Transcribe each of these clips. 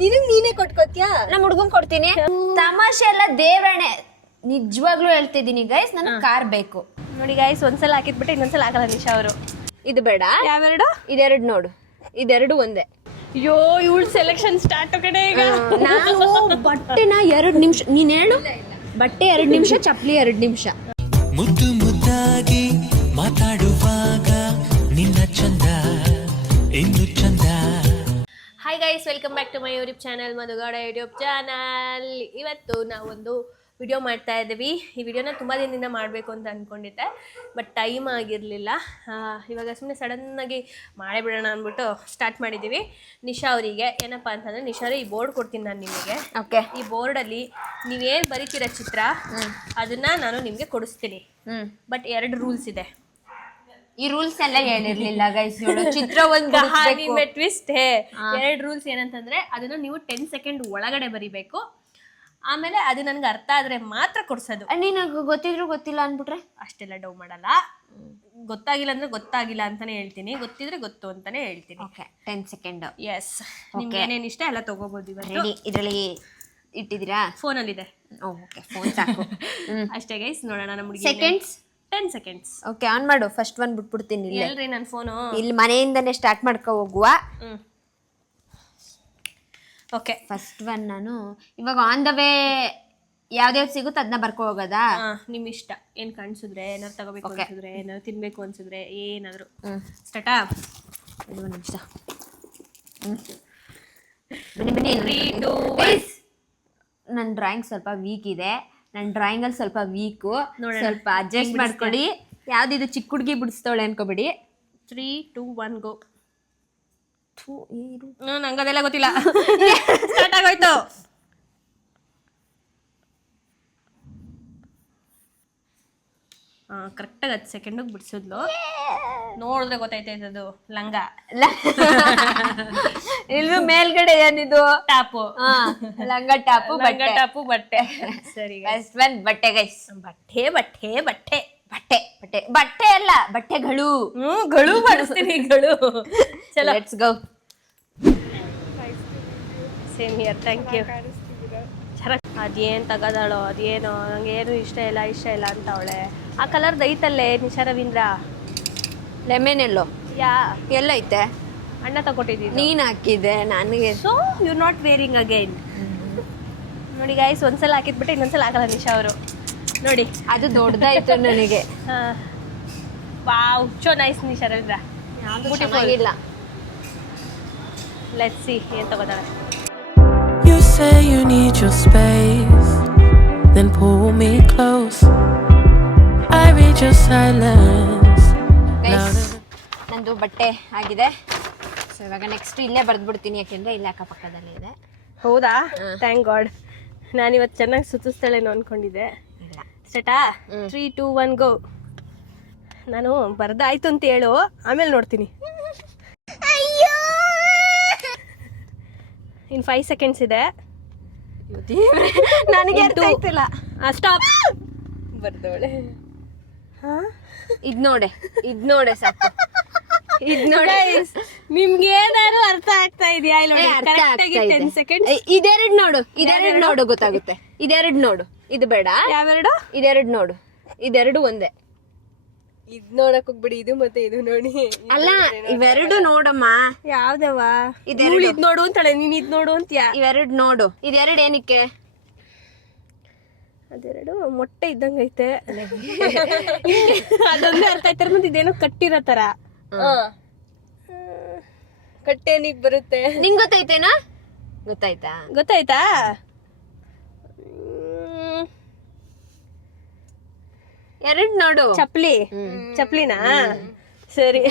ನೀನೇ ಕೊಟ್ಕೋತ್ಯಾ? ನಮ್ಮ ಹುಡ್ಗಂಗ್ ಕೊಡ್ತೀನಿ. ತಮಾಷೆ ಎಲ್ಲ ದೇವರಣೆ, ನಿಜವಾಗ್ಲೂ ಹೇಳ್ತಿದ್ದೀನಿ ಗೈಸ್, ನನಗೆ ಕಾರ್ ಬೇಕು. ನೋಡಿ ಗೈಸ್, ಒಂದ್ಸಲ ಹಾಕಿದ್ಬಿಟ್ಟು ಇನ್ನೊಂದ್ಸಲ ಆಗಲ್ಲ ನಿಶಾ ಅವರು. ಇದು ಬೇಡ. ಯಾವೆರಡು? ಇದೆರಡು ನೋಡು, ಇದೆರಡು ಒಂದೇ. ಅಯ್ಯೋ, ಇವಳು ಸೆಲೆಕ್ಷನ್ ಸ್ಟಾರ್ಟ್ ಕಡೆ ಈಗ. ನಾವು ಬಟ್ಟೆನ 2 ನಿಮಿಷ, ನೀನ್ ಹೇಳು. ಬಟ್ಟೆ 2 ನಿಮಿಷ, ಚಪ್ಲಿ 2 ನಿಮಿಷ. ಮುದ್ದು ಮುದ್ದಾಗಿ ಮಾತಾಡುವಾಗ ನಿನ್ನ ಚಂದ ಇನ್ನು ಚಂದ. Hi guys, welcome back to my YouTube channel, Madhugowda YouTube channel. ಇವತ್ತು ನಾವೊಂದು ವಿಡಿಯೋ ಮಾಡ್ತಾ ಇದ್ದೀವಿ. ಈ ವಿಡಿಯೋನ ತುಂಬ ದಿನದಿಂದ ಮಾಡಬೇಕು ಅಂತ ಅಂದ್ಕೊಂಡಿದ್ದೆ, ಬಟ್ ಟೈಮ್ ಆಗಿರಲಿಲ್ಲ. ಇವಾಗ ಸುಮ್ಮನೆ ಸಡನ್ನಾಗಿ ಮಾಡೇ ಬಿಡೋಣ ಅಂದ್ಬಿಟ್ಟು ಸ್ಟಾರ್ಟ್ ಮಾಡಿದ್ದೀವಿ. ನಿಶಾ ಅವರಿಗೆ ಏನಪ್ಪ ಅಂತಂದರೆ, ನಿಶಾ ಅವರೇ, ಈ ಬೋರ್ಡ್ ಕೊಡ್ತೀನಿ ನಾನು ನಿಮಗೆ. ಓಕೆ. ಈ ಬೋರ್ಡಲ್ಲಿ ನೀವೇನು ಬರೀತೀರ ಚಿತ್ರ, ಅದನ್ನು ನಾನು ನಿಮಗೆ ಕೊಡಿಸ್ತೀನಿ. ಬಟ್ 2 ರೂಲ್ಸ್ ಇದೆ. ಈ ರೂಲ್ಸ್ ಎಲ್ಲ ಹೇಳಿರ್ಲಿಲ್ಲ ಗೈಸ್. ಚಿತ್ರ ಒಂದು ಟ್ವಿಸ್ಟ್. 2 ರೂಲ್ಸ್ ಏನಂತಂದ್ರೆ, ಅದನ್ನ ನೀವು 10 ಸೆಕೆಂಡ್ ಒಳಗಡೆ ಬರಿಬೇಕು. ಆಮೇಲೆ ಅದು ನನಗೆ ಅರ್ಥ ಆದ್ರೆ ಮಾತ್ರ ಕೊಡ್ಸೋದು. ನೀನು ಗೊತ್ತಿದ್ರು ಗೊತ್ತಿಲ್ಲ ಅನ್ಬಿಟ್ರೆ ಅಷ್ಟೆಲ್ಲ ಡೌ ಮಾಡಲ್ಲ. ಗೊತ್ತಾಗಿಲ್ಲ ಅಂದ್ರೆ ಗೊತ್ತಾಗಿಲ್ಲ ಅಂತಾನೆ ಹೇಳ್ತೀನಿ, ಗೊತ್ತಿದ್ರೆ ಗೊತ್ತು ಅಂತಾನೆ ಹೇಳ್ತೀನಿ. Okay, 10 second. ಎಸ್, ನಿಮ್ಗೆ ಏನೇನು ಇಷ್ಟ ಎಲ್ಲ ತಗೋಬಹುದು. ಇವತ್ತು ಇದರಲ್ಲಿ ಇಟ್ಟಿದ್ದೀರಾ? ಫೋನಲ್ಲಿದೆ. ಓಕೆ, ಫೋನ್ ಸಾಕು. ಅಷ್ಟೇ ಗೈಸ್, ನೋಡೋಣ. ನಮ್ಗೆ ಸೆಕೆಂಡ್ಸ್ 10 ಸೆಕೆಂಡ್ಸ್. ಓಕೆ, ಆನ್ ಮಾಡು. ಫಸ್ಟ್ ಒನ್ ಬಿಟ್ಬಿಡ್ತೀನಿ. ಎಲ್ರಿ ನನ್ನ ಫೋನು ಇಲ್ಲಿ ಮನೆಯಿಂದನೇ ಸ್ಟಾರ್ಟ್ ಮಾಡ್ಕೊ ಹೋಗುವ. ಓಕೆ, ಫಸ್ಟ್ ಒನ್ ನಾನು ಇವಾಗ ಆನ್ ದ ವೇ ಯಾವ್ದ್ಯಾವ್ದು ಸಿಗುತ್ತೆ ಅದನ್ನ ಬರ್ಕೊ ಹೋಗೋದಾ? ನಿಮ್ ಇಷ್ಟ. ಏನ್ ಕಾಣಿಸಿದ್ರೆ, ಏನಾದ್ರು ತಗೋಬೇಕು ಅನ್ಸಿದ್ರೆ, ಏನಾದ್ರು ತಿನ್ಬೇಕು ಅನ್ಸಿದ್ರೆ, ಏನಾದ್ರು. ಸ್ಟಾರ್ಟಾ? ಒಂದು ನಿಮಿಷ. ನನ್ನ ಡ್ರಾಯಿಂಗ್ ಸ್ವಲ್ಪ ವೀಕ್ ಇದೆ. ನನ್ನ ಡ್ರಾಯಿಂಗಲ್ಲಿ ಸ್ವಲ್ಪ ವೀಕು, ಸ್ವಲ್ಪ ಅಡ್ಜಸ್ಟ್ ಮಾಡ್ಕೊಳ್ಳಿ. ಯಾವ್ದಿದು ಚಿಕ್ಕ ಹುಡುಗಿ ಬಿಡಿಸ್ತಾಳೆ ಅನ್ಕೋಬೇಡಿ. 3, 2, 1 ಗೋ. ನಂಗೆ ಅದೆಲ್ಲ ಗೊತ್ತಿಲ್ಲ. ಸ್ಟಾರ್ಟ್ ಆಗೋಯ್ತು. ಕರೆಕ್ಟಾಗಿ 10 ಸೆಕೆಂಡಿಗೆ ಬಿಡಿಸಿದ್ಲು. ನೋಡಿದ್ರೆ ಗೊತ್ತಾಯ್ತೈತೆ ಅದು ಲಂಗ. ಇಲ್ವ ಮೇಲ್ಗಡೆ ಏನಿದು? ಟಾಪು. ಲಂಗ ಟಾಪು, ಟಾಪು, ಬಟ್ಟೆ. ಸರಿ, ಬಟ್ಟೆ ಗೈಸ್. ಬಟ್ಟೆ ಬಟ್ಟೆ ಬಟ್ಟೆ ಬಟ್ಟೆ ಬಟ್ಟೆ ಬಟ್ಟೆ ಅಲ್ಲ, ಬಟ್ಟೆಗಳು. ಗಳು ಮಾಡಿಸ್ತೀನಿ, ಗಳು. ಚಲೋ, let's go. Same here, thank you. ಅದೇನು ತಗೋದಾಳೋ, ಅದೇನೋ ನಂಗೆ ಏನು ಇಷ್ಟ ಇಲ್ಲ ಅಂತ ಅವಳೆ. ಆ ಕಲರ್ದು ಐತಲ್ಲೇ ನಿಶಾ ರವೀಂದ್ರ. ಲೆಮನ್ ಎಲ್ಲೋ ಎಲ್ಲ ಐತೆ. ಅಣ್ಣ ತಗೊಟ್ಟಿದ್ದೀನಿ, ನೀನ್ ಹಾಕಿದೆ ನನಗೆ. So you not wearing again. ನೋಡಿ ಗೈಸ್, ಒಂದ್ಸಲ ಹಾಕಿದ್ಬಿಟ್ಟು ಇನ್ನೊಂದ್ಸಲ ಆಗಲ್ಲ ನಿಶಾ ಅವರು. ನೋಡಿ, ಅದು ದೊಡ್ಡದಾಯ್ತು ನನಗೆ. Wow, so nice Nisha Ravindra. ಚೆನ್ನಾಗಿಲ್ಲ. ಲೆಟ್ಸ್ ಸಿ ಏನು ತಗೋತಾಳೆ. You say you need your space, then pull me close. I read your silence. ನಂದು ಬಟ್ಟೆ ಆಗಿದೆ. ಸೊ ಇವಾಗ ನೆಕ್ಸ್ಟ್ ಇಲ್ಲೇ ಬರ್ದ್ಬಿಡ್ತೀನಿ, ಯಾಕೆಂದ್ರೆ ಇಲ್ಲೇ ಅಕ್ಕಪಕ್ಕದಲ್ಲಿ ಇದೆ. ಹೌದಾ? Thank god. ನಾನಿವತ್ತು ಚೆನ್ನಾಗಿ ಸುತ್ತಿಸ್ತಾಳೇನೋ ಅನ್ಕೊಂಡಿದ್ದೆ. ಸ್ಟಾರ್ಟಾ? 3, 2, 1 ಗೋ. ನಾನು ಬರ್ದಾಯ್ತು ಅಂತ ಹೇಳು, ಆಮೇಲೆ ನೋಡ್ತೀನಿ. ಇನ್ 5 ಸೆಕೆಂಡ್ಸ್ ಇದೆ. ನನಗೆ ಅರ್ಥ ಆಯ್ತಿಲ್ಲ. ಸ್ಟಾಪ್. ಬರ್ದೋಳೆ. ಇದ್ ನೋಡೆ ಸಾಕು. ಇದ್ ನೋಡೆ. ನಿಮ್ಗೆ ಏನಾದ್ರು ಅರ್ಥ ಆಗ್ತಾ ಇದೆಯಾ? ಕರೆಕ್ಟಾಗಿ 10 ಸೆಕೆಂಡ್. ಇದೆರಡು ನೋಡು ಗೊತ್ತಾಗುತ್ತೆ. ಇದೆರಡು ನೋಡು. ಇದು ಬೇಡ. ಯಾವೆರಡು? ಇದೆರಡು ನೋಡು. ಇದೆರಡು ಒಂದೇ. ಇದ್ ನೋಡಕ್ ಹೋಗ್ಬಿಡಿ, ಇದು ಮತ್ತೆ ಇದು ನೋಡಿ. ಅಲ್ಲ, ಇವೆರಡು ನೋಡಮ್ಮ. ಯಾವ್ದವ? ಇದ್ ನೋಡು ಅಂತಾಳೆ, ನೀನ್ ಇದ್ ನೋಡು ಅಂತೀಯ. ಇವೆರಡು ನೋಡು. ಇದೆರಡು ಏನಕ್ಕೆ? ಅದೆರಡು ಮೊಟ್ಟೆ ಇದ್ದಂಗೈತೆ. ಅದೊಂದೇ ಅರ್ಥ ಆಯ್ತಾರ. ಮತ್ತೆ ಇದೇನೋ ಕಟ್ಟಿರೋ ತರ. ಕಟ್ಟೇನಿಗ್ ಬರುತ್ತೆ. ನಿಂಗ್ ಗೊತ್ತಾಯ್ತೇನಾ? ಗೊತ್ತಾಯ್ತಾ? ಎರಡು ನೋಡು. ಚಪ್ಲಿನಾ? ಸರಿ.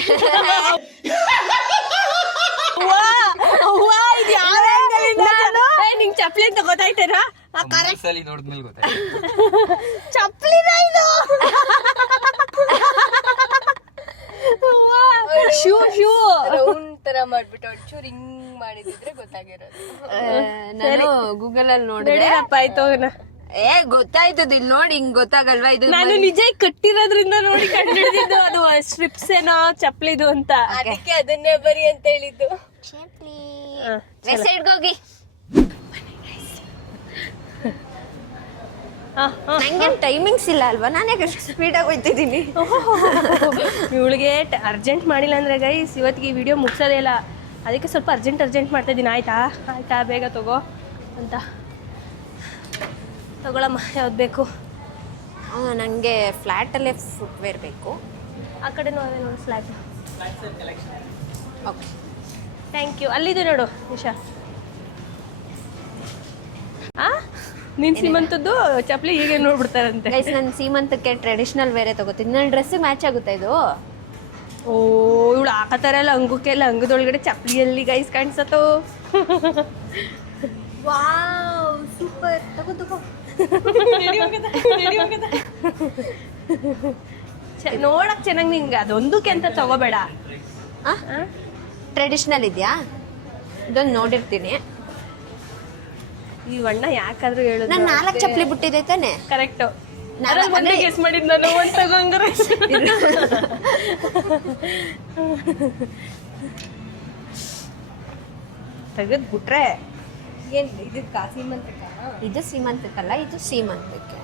ನಿಂಗ್ ಚಪ್ಲಿ ಅಂತ ಗೊತ್ತಾಯ್ತೇನ? ಚಪ್ಲಿನ ಇದು. ಶೂ ರೌಂಡ್ ತರ ಮಾಡ್ಬಿಟ್ಟು ಒಂಚೂರು ಹಿಂಗ್ ಮಾಡಿದ್ರೆ ಗೊತ್ತಾಗಿರೋದು. ನಾನು ಗೂಗಲ್ ಅಲ್ಲಿ ನೋಡಿದ್ರೆ ಆಯ್ತು. ಗೊತ್ತಾಯ್ತದ. ಇಲ್ಲಿ ನೋಡಿ, ಹಿಂಗ್ ಗೊತ್ತಾಗಲ್ವಾ? ಇದು ನಾನು ನಿಜ ಕಟ್ಟಿರೋದ್ರಿಂದ ನೋಡಿ ಕಂಡಿಡಿದ್ದು. ಅದು ಸ್ಟ್ರಿಪ್ಸ್ ಏನೋ ಚಪ್ಲಿದು ಅಂತ, ಅದಕ್ಕೆ ಅದನ್ನೇ ಬರಿ ಅಂತ ಹೇಳಿದ್ದು. ವೆಬ್ಸೈಟ್ಗೆ ಹೋಗಿ ನಂಗೇನು ಟೈಮಿಂಗ್ಸ್ ಇಲ್ಲ ಅಲ್ವಾ, ನಾನು ಯಾಕೆ ಸ್ಪೀಡಾಗಿ ಹೋಗ್ತಿದ್ದೀನಿ. ಇವಳಿಗೆ ಅರ್ಜೆಂಟ್ ಮಾಡಿಲ್ಲ ಅಂದರೆ ಗೈಸ್ ಇವತ್ತಿಗೆ ಈ ವಿಡಿಯೋ ಮುಗಿಸೋದೇ ಇಲ್ಲ. ಅದಕ್ಕೆ ಸ್ವಲ್ಪ ಅರ್ಜೆಂಟ್ ಮಾಡ್ತಾ ಇದ್ದೀನಿ. ಆಯಿತಾ ಬೇಗ ತಗೋ ಅಂತ. ತಗೊಳಮ್ಮ, ಯಾವ್ದು ಬೇಕು? ನನಗೆ ಫ್ಲ್ಯಾಟಲ್ಲೇ ಫುಟ್ವೇರ್ ಬೇಕು. ಆ ಕಡೆನೂ ಅದೇ ನೋಡಿ, ಫ್ಲ್ಯಾಟ್. Okay, thank you. ಅಲ್ಲಿದೆ ನೋಡು ನಿಶಾ. ನಿನ್ನ ಸೀಮಂತದ್ದು ಚಪ್ಪಲಿ ಹೀಗೆ ನೋಡ್ಬಿಡ್ತಾರಂತೆ. ಗೈಸ್ ನನ್ನ ಸೀಮಂತಕ್ಕೆ ಟ್ರೆಡಿಷ್ನಲ್ ವೇರೆ ತಗೋತೀನಿ. ನನ್ನ ಡ್ರೆಸ್ಸಿಗೆ ಮ್ಯಾಚ್ ಆಗುತ್ತಾ ಇದು? ಓ, ಇವಳು ಹಾಕತ್ತಾರಲ್ಲ ಅಂಗಕ್ಕೆಲ್ಲ, ಅಂಗದೊಳಗಡೆ ಚಪ್ಪಲಿಯಲ್ಲಿ ಗೈಸ್ ಕಾಣಿಸತ್ತೋ. Wow, super. ತಗೋ ನೋಡಕ್ ಚೆನ್ನಾಗಿ. ನಿಂಗೆ ಅದೊಂದಕ್ಕೆ ಅಂತ ತಗೋಬೇಡ. ಟ್ರೆಡಿಷ್ನಲ್ ಇದೆಯಾ? ಇದೊಂದು ನೋಡಿರ್ತೀನಿ. ಈ ಬಣ್ಣ ಯಾಕಾದ್ರೂ ಹೇಳುದು? ನಾನು 4 ಚಪ್ಪಲಿ ಬಿಟ್ಟಿದೆ ತಾನೆ? ಕರೆಕ್ಟು. ಒಂದೇ ಗೆಸ್ ಮಾಡಿದ್ ನಾನು. ಒಂದು ತಗೊಂಡ್ರೆ ತೆಗೆದ್ ಬಿಟ್ರೆ ಇದು ಸೀಮಂತಕ್ಕಲ್ಲ, ಇದು ಸೀಮಂತಕ್ಕೆ.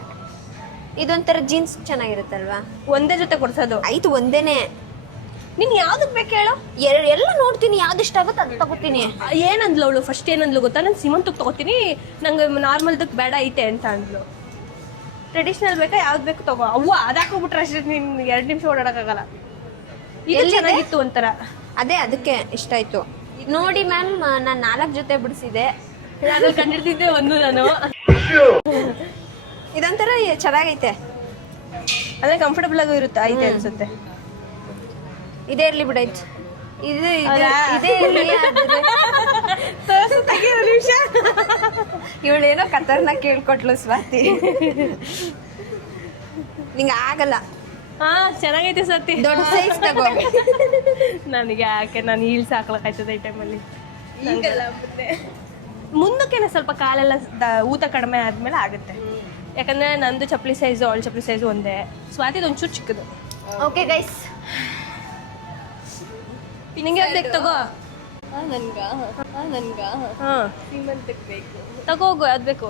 ಇದೊಂಥರ ಜೀನ್ಸ್ ಚೆನ್ನಾಗಿರುತ್ತಲ್ವಾ? ಒಂದೇ ಜೊತೆ ಕೊಡ್ಸೋದು. ಆಯ್ತು, ಒಂದೇನೆ. ನೀನ್ ಯಾವ್ದಕ್ ಬೇಕು ಹೇಳು? ಎಲ್ಲ ನೋಡ್ತೀನಿ, ಯಾವ್ದು ಇಷ್ಟ ಆಗುತ್ತೆ ಅದು ತಗೋತೀನಿ. ಏನಂದ್ಲು ಅವಳು ಫಸ್ಟ್? ಏನಂದ್ಲು ಗೊತ್ತಾ? ನಾನು ಸೀಮಂತಕ್ಕೆ ತಗೋತೀನಿ, ನಂಗೆ ನಾರ್ಮಲ್ದಕ್ಕೆ ಬೇಡ ಐತೆ ಅಂತ ಅಂದ್ಲು. ಟ್ರೆಡಿಷನಲ್ ಬೇಕಾ ಯಾವ್ದು ಬೇಕು ತಗೋ. ಅವ್ವ ಅದಾಕೋಬಿಟ್ರೆ ಅಷ್ಟೇ, ನೀನ್ 2 ನಿಮಿಷ ಓಡಾಡಕ್ಕಾಗಲ್ಲ. ಇದು ಚೆನ್ನಾಗಿತ್ತು ಒಂಥರ. ಅದೇ ಅದಕ್ಕೆ ಇಷ್ಟ ಆಯ್ತು. ನೋಡಿ ಮ್ಯಾಮ್, ನಾನು 4 ಜೊತೆ ಬಿಡಿಸಿದೆ. ಅದ್ರಲ್ಲಿ ಕಂಡಿಡ್ತಿದ್ದೆ ಒಂದು ನಾನು. ಇದೊಂಥರ ಚೆನ್ನಾಗೈತೆ, ಅಂದ್ರೆ ಕಂಫರ್ಟಬಲ್ ಆಗು ಇರುತ್ತೆ. ಐತೆ ಅನ್ಸುತ್ತೆ. ಇದೇ ಇರ್ಲಿ ಬಿಡಾಯ್ತು. ಇದೇ ನಿಮಿಷ. ಇವಳೇನೋ ಕತರ್ನ ಕೇಳ್ಕೊಟ್ಲು ಸ್ವಾತಿ. ನಿಂಗೆ ಆಗಲ್ಲ. ಚೆನ್ನಾಗೈತೆ ಸತಿ. ದೊಡ್ಡ ಸೈಜ್ ತಗೋ. ನನಗೆ ಯಾಕೆ, ನಾನು ಹೀಲ್ಸ್ ಹಾಕ್ಲಕ್ಕಾಯ್ತದೆ ಈ ಟೈಮಲ್ಲಿ. ಮುಂದಕ್ಕೇನೆ ಸ್ವಲ್ಪ ಕಾಲೆಲ್ಲ ಊತ ಕಡಿಮೆ ಆದ್ಮೇಲೆ ಆಗುತ್ತೆ. ಯಾಕಂದ್ರೆ ನಂದು ಚಪ್ಪಲಿ ಸೈಜು ಅವಳ ಚಪ್ಪಲಿ ಸೈಜು ಒಂದೇ. ಸ್ವಾತಿದು ಒಂಚೂರು ಚಿಕ್ಕದು. ಓಕೆ ಗೈಸ್, ನಿಂಗೆ ಯಾವ್ದು ಬೇಕು ತಗೋ. ತಗೋಗು, ಯಾವ್ದು ಬೇಕು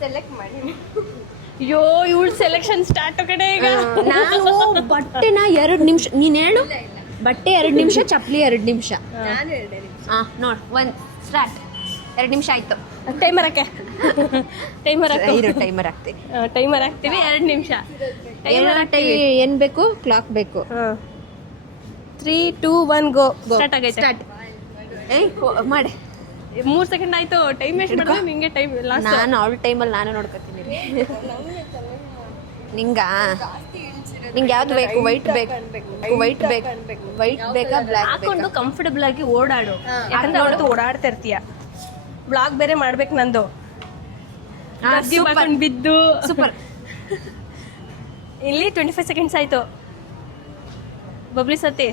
ಸೆಲೆಕ್ಟ್ ಮಾಡಿ. ಅಯ್ಯೋ, ಇವಳು ಸೆಲೆಕ್ಷನ್ ಸ್ಟಾರ್ಟ್ ಕಡೆ ಈಗ. ನಾನು ಬಟ್ಟೆನ 2 ನಿಮಿಷ, ನೀನು ಹೇಳು. ಬಟ್ಟೆ 2 ನಿಮಿಷ, ಚಪ್ಪಲಿ 2 ನಿಮಿಷ. ನೋಡ್, 1 ಸ್ಟಾರ್ಟ್. 2 ನಿಮಿಷ ಆಯ್ತು. ಟೈಮರ್ ಹಾಕೆ. ಟೈಮರ್ ಹಾಕ್ತೀವಿ. 2 ನಿಮಿಷ. ಏನ್ ಬೇಕು? ಕ್ಲಾಕ್ ಬೇಕು. 3, 2, 1 ಗೋ. ಸ್ಟಾರ್ಟ್ ಆಗೈತೆ. ಸ್ಟಾರ್ಟ್. ಮಾಡಿ. 3 ಸೆಕೆಂಡ್ ಆಯ್ತು. ಟೈಮ್ ಎಷ್ಟು ಮಾಡಿದ್ರೆ ನಿಂಗೆ ಟೈಮ್ ಲಾಸ್ಟ್. ನಾನು ಅವಳ ಟೈಮಲ್ಲಿ ನಾನು ನೋಡ್ಕೊತೀನಿ. ನಿಂಗೆ ಯಾವ್ದು ಬೇಕು? ವೈಟ್ ಬೇಕಾ ಬ್ಲ್ಯಾಕ್? ಹಾಕೊಂಡು ಕಂಫರ್ಟಬಲ್ ಆಗಿ ಓಡಾಡು. ಯಾಕಂದ್ರೆ ಅವತ್ತು ಓಡಾಡ್ತಾ ಇರ್ತೀಯ. ಬ್ಲಾಗ್ ಬೇರೆ ಮಾಡ್ಬೇಕು ನಂದು. ಬಿದ್ದು ಸೂಪರ್. ಇಲ್ಲಿ 25 ಸೆಕೆಂಡ್ಸ್ ಆಯ್ತು. ಬಬ್ಲಿ ಸತಿ,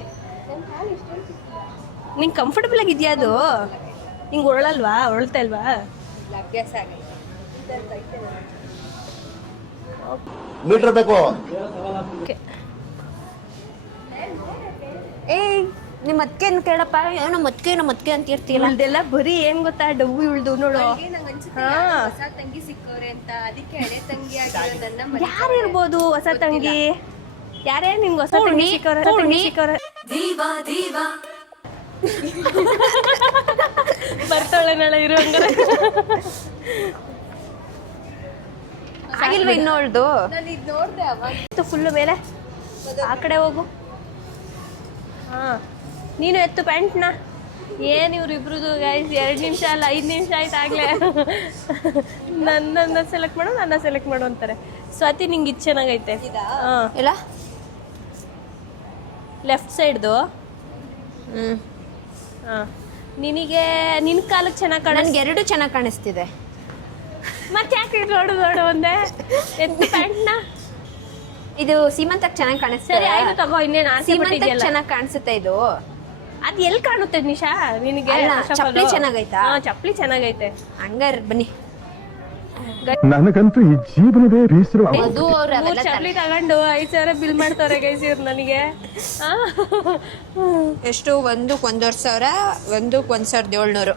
ನಿಂಗೆ ಕಂಫರ್ಟಬಲ್ ಆಗಿದ್ಯಾ ಅದು? ಹಿಂಗೆ ಒರಳಲ್ವಾ? ಒರಳ್ತಾ ಇಲ್ವಾ? ಅಭ್ಯಾಸ ಆಗಿ ಮೀಟರ್ ಬೇಕು. ನಿಮ್ಮ ಅದಕ್ಕೆ ಕೇಳಪ್ಪ. ಏನೋ ಮತ್ಕೆ ಅಂತ ಇರ್ತೀಯಲ್ಲ. ಇಳ್ದೆಲ್ಲ ಬರೀ ಏನ್ ಗೊತ್ತಾ, ಡಬ್ಬು ಇಳ್ದು ನೋಡು. ತಂಗಿ ಸಿಕ್ಕವ್ರೆ ಅಂತ, ಅದಕ್ಕೆ ಹಳೆ ತಂಗಿ ಯಾರು ಇರ್ಬೋದು ಹೊಸ ತಂಗಿ? ಯಾರೇ ನಿಮ್ಗೆ ಹೊಸ ತಂಗಿ ಸಿಕ್ಕವ್ರೆ? ಬರ್ತಾಳೆ ನಾಳೆ ಇರೋ ಹಂಗಾರೆ. ಆಗಿಲ್ವ ಇನ್ನೊಳ್ದು? ಫುಲ್ಲು ಮೇಲೆ ಆ ಕಡೆ ಹೋಗು. ನೀನು ಎತ್ತು ಪ್ಯಾಂಟ್ನ. ಏನು ಇವ್ರು ಇಬ್ರದು ಗೈಸ್? 2 ನಿಮಿಷ ಅಲ್ಲ, 5 ನಿಮಿಷ ಆಯ್ತು ಆಗ್ಲೇ. ನನ್ನ ಸೆಲೆಕ್ಟ್ ಮಾಡು ಅಂತಾರೆ. ಸ್ವಾತಿ, ನಿಂಗೆ ಇದು ಚೆನ್ನಾಗೈತೆ. ಇಲ್ಲ, ಲೆಫ್ಟ್ ಸೈಡ್ದು. ನಿನಗೆ ನಿನ್ನ ಕಾಲಕ್ಕೆ ಚೆನ್ನಾಗಿ ಕಾಣ. ನನಗೆ 2 ಚೆನ್ನಾಗಿ ಕಾಣಿಸ್ತಿದೆ. ಮತ್ತೆ ಯಾಕೆ ನೋಡು ಒಂದೇ ಎತ್ತು ಪ್ಯಾಂಟ್ನ. ಇದು ಸೀಮಂತಕ್ಕೆ ಚೆನ್ನಾಗಿ ಕಾಣಿಸ್ತದೆ. ಸರಿ ಆಯ್ತು ತಗೋ. ಇನ್ನೇನು ಸೀಮಂತಕ್ಕೆ ಚೆನ್ನಾಗಿ ಕಾಣಿಸುತ್ತೆ ಇದು. ಅದು ಎಲ್ಲಿ ಕಾಣುತ್ತೆ ನಿಶಾ ನಿನಗೆ? ಚಪ್ಪಲಿ ಚೆನ್ನಾಗೈತಾ? ಚಪ್ಪಲಿ ಚೆನ್ನಾಗೈತೆ. ಹಂಗಾರ ಬನ್ನಿ. ನನಗಂತೂ ಈ ಜೀವನವೇ ಬೇಸರ. ಚಪ್ಪಲಿ ತಗೊಂಡು 5,000 ಬಿಲ್ ಮಾಡ್ತಾರೆ ಗೈಸ್ ಇವ್ರು ನನಗೆ. ಎಷ್ಟು? ಒಂದಕ್ಕೆ 1,500, ಒಂದಕ್ಕೆ 1,700.